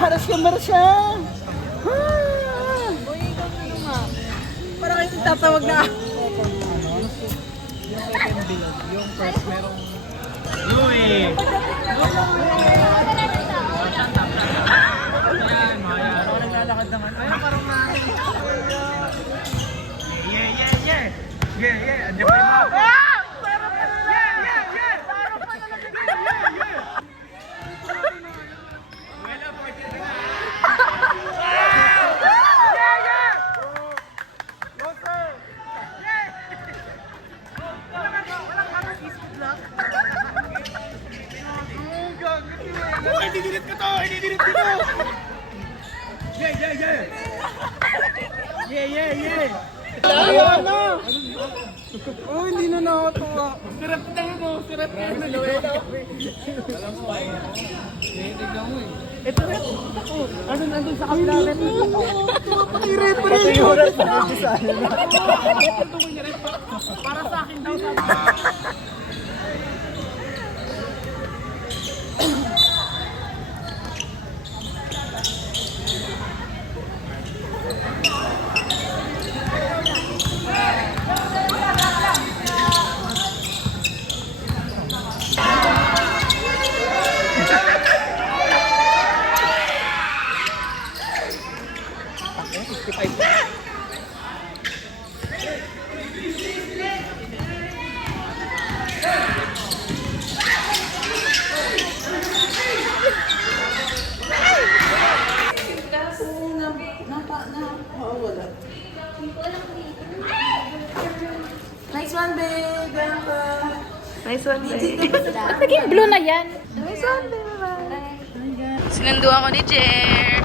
Haras ka marsya! Para kayo tatawag na. Yung first merong Louie! Ayan, ayan. Parang naglalakad naman. Ayan, parang namin. Yeah! Andiyan pa yung mga. Ididilit ko to! Yeah! Ayaw na! Oh, hindi na nakatuwa. Sirap tayo mo! Sirap tayo mo! Alam mo ay. Tignan mo eh. Ito rin. Ano nandun sa kapila rin? Pakirep pa rin yun. Para sa akin daw sabi. Nice one, babe. Nice one, babe. Ba't naging blue na yan? Nice one, babe. Sinunduan ko ni Jer.